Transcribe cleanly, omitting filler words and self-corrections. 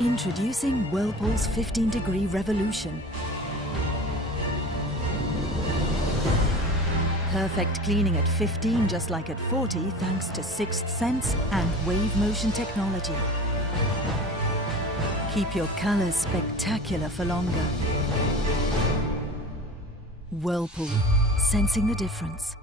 Introducing Whirlpool's 15-degree revolution. Perfect cleaning at 15 just like at 40 thanks to sixth sense and wave motion technology. Keep your colours spectacular for longer. Whirlpool, sensing the difference.